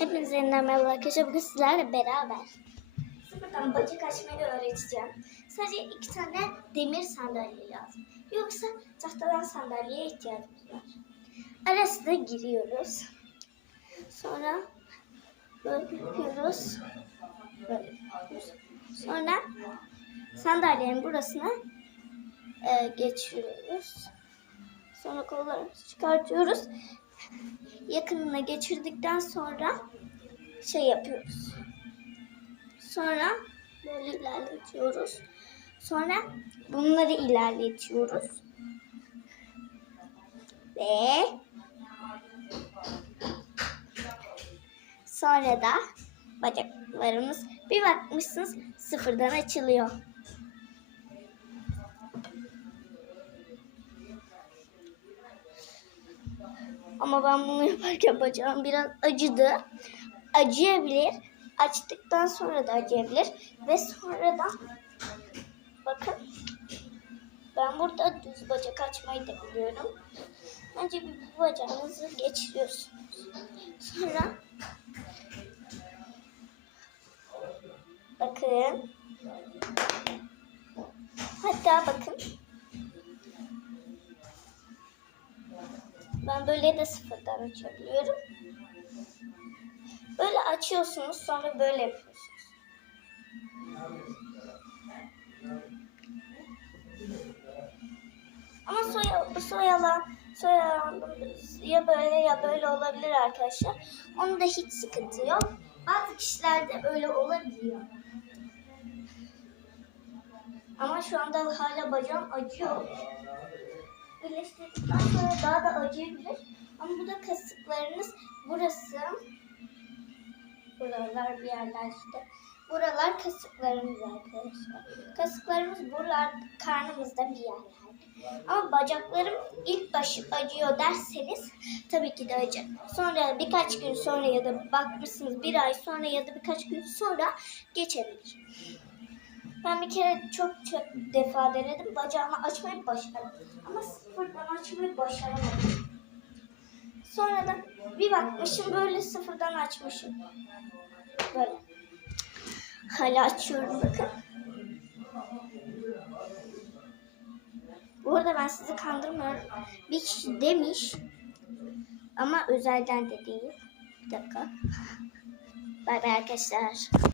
Hepinize yeniden merhaba arkadaşlar. Bugün sizlerle beraber sıfırdan bacak açmayı öğreteceğim. Sadece iki tane demir sandalye lazım. Yoksa tahtadan sandalyeye ihtiyacımız var. Arasına giriyoruz. Sonra böyle yapıyoruz. Böyle. Sonra sandalyenin burasına e, geçiriyoruz. Sonra kollarımızı çıkartıyoruz yakınına geçirdikten sonra şey yapıyoruz. Sonra böyle ilerletiyoruz. Sonra bunları ilerletiyoruz. Ve sonra da bacaklarımız bir bakmışsınız sıfırdan açılıyor. Ama ben bunu yaparken bacağım biraz acıdı. Acıyabilir. Açtıktan sonra da acıyabilir. Ve sonradan bakın ben burada düz bacak açmayı da biliyorum. Önce bir bu bacağınızı geçiriyorsunuz. Sonra bakın hatta bakın Ben böyle de sıfırdan açabiliyorum. Böyle açıyorsunuz sonra böyle yapıyorsunuz. Ama soya, soyalan, soyalan ya böyle ya böyle olabilir arkadaşlar. Onda hiç sıkıntı yok. Bazı kişilerde öyle olabiliyor. Ama şu anda hala bacağım acıyor birleştirdikten sonra daha da acıyabilir. Ama bu da kasıklarınız burası. Buralar bir yerler işte. Buralar kasıklarımız arkadaşlar. Kasıklarımız buralar karnımızda bir yerler. Ama bacaklarım ilk başı acıyor derseniz tabii ki de acı. Sonra birkaç gün sonra ya da bakmışsınız bir ay sonra ya da birkaç gün sonra geçebilir. Ben bir kere çok çok defa denedim. Bacağımı açmayı başardım. Ama sıfırdan açmayı başaramadım. Sonra da bir bakmışım böyle sıfırdan açmışım. Böyle. Hala açıyorum bakın. Bu arada ben sizi kandırmıyorum. Bir kişi demiş ama özelden de değil. Bir dakika. Bay bay arkadaşlar.